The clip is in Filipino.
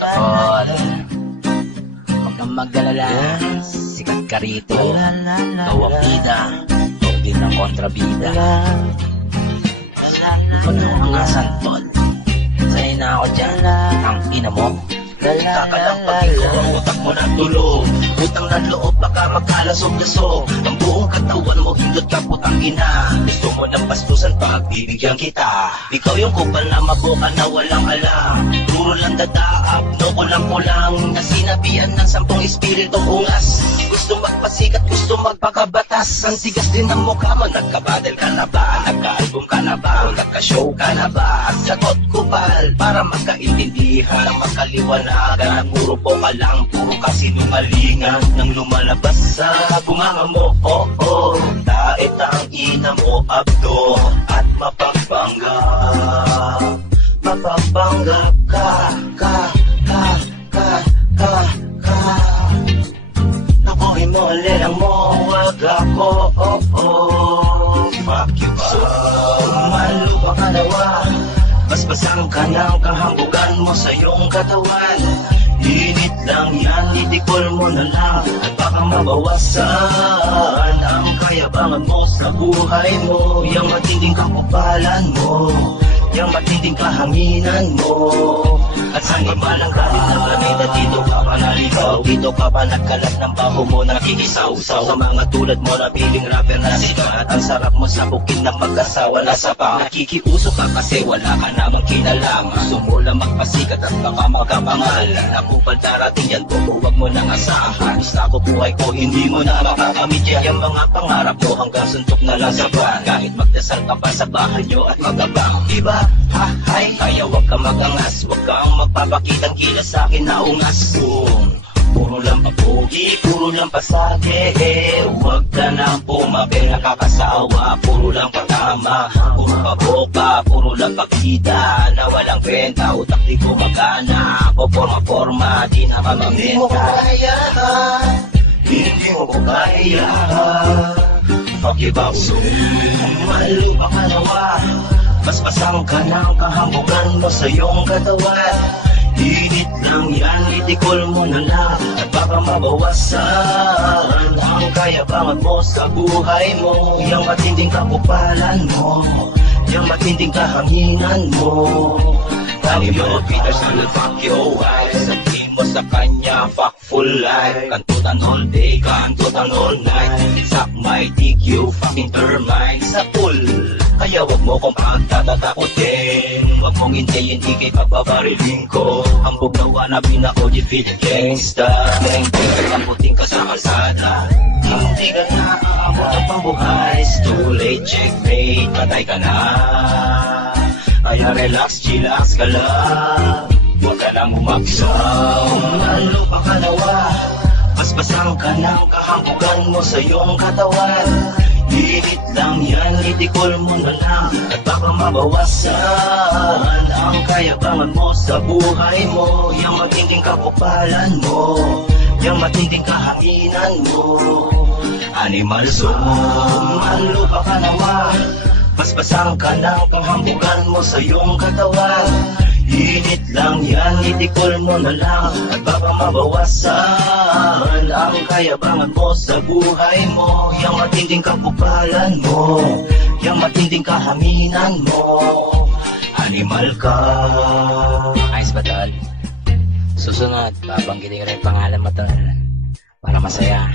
tol. Huwag kang mag-alala, sikat ka rito. Ikaw ang bida, hindi ng kontrabida. Huwag mo ang asan, tol. Sanay na ako dyan, ang ina mo. Kakalampag ikaw ang utak mo na tulog. Utang na loob, baka magkalasog-lasog. Ang buong katawan mo, hindot ka putang ina. Gusto mo ng bastusan, pagbibigyan kita. Ikaw yung kupal na mabuka na walang alam. Puro lang dadaap, no kulang-kulang. Na sinabihan ng 10 espiritong ungas. Gusto magpasikat, gusto magpakabatas. Ang tigas din ng mukha mo, nagkabadel ka na ba? Nagka-album ka na ba? O nagka-show ka na ba? Sagot kupal, para magkaintindihan, makaliwanagan. Puro po ka lang, puro kasinungalingan. Nang lumalabas sa bunganga mo, dait ang ina mo, abdo. At mapapangga, mapapangga ka. Nakuhin mo, lelang mo, wag ako, fuck you ba? Malupa ka nawa, basbasan ka ng kahambugan mo sa iyong katawan. Init lang yan, itikol mo na lang, at baka mabawasan ang kayabangan mo sa buhay mo. Yang matinding kakupalan mo, yang matinding kahanginan mo. At sa ibalang kahit na planeta, dito ka pa naligaw. Dito ka pa nagkalat ng baho mo, nakikisaw-saw. Sa mga tulad mo na piling rapper na sikat. Ang sarap mo sa bukid na mag-asawa na sapa. Nakikiuso ka kasi wala ka namang kinalam. Gusto mo lang magpasikat at baka magkapangalan. Nakupal darating yan, huwag mo nang asahan. Basta ko buhay ko, hindi mo na makakamit yan. Yung mga pangarap mo hanggang suntok na lang sa buwan. Kahit magdasal ka pa sa bahay nyo at magabang. Diba? Hay, kaya wag ka magangas, wag kang magpapakitang kilos sa akin na ungas. Puro lang papugi, puro lang pasage. Huwag ka nang pumabel, nakakasawa. Puro lang patama, puro paboka, puro lang pagkita na walang benta, utak di gumagana. O forma-forma, di na mamamenta. Hindi mo ko kaya. Pakibaw, malupa ka nawa. Basbasan ka ng kahambugan mo sa iyong katawan. Init lang yan, itikol mo na lang, at baka mabawasan ang kayabangan mo sa buhay mo. Yang matinding kakupalan mo, yang matinding kahanginan mo. Tanim mo, Peterson, fuck your wife. Sabihin mo sa kanya, fuck full life. Kantutan all day, kantutan all night. Suck my dick, you fucking termite. Sa pool, kaya wag mo kong pagtatatakutin. Wag mong hintayin, ikay pagbabariling ko. Hambog na wanabin ako, you feeling gangsta. Takutin ka sa kalsada, hindi ka na aabot ang pambuhay. It's too late, checkmate, patay ka na. Kaya relax, chillax ka lang, huwag ka nang umaksaw. Nalupa ka nawa, basbasan ka ng kahambugan mo sa iyong katawan. Init lang yan, itikol mo na lang, at baka mabawasan ang kayabangan mo sa buhay mo. Yang matinding kakupalan mo, yang matinding kahanginan mo. Animal song, malupa ka nawa, basbasan ka ng panghambugan mo sa iyong katawan. Init lang yan, itikol mo na lang, at baka mabawasan ang kayabangan mo sa buhay mo. Yang matinding kakupalan mo, yang matinding kahanginan mo. Animal ka. Ayos ba, tol? Susunod, babanggitin ko rin pangalan mo, tol, para masaya.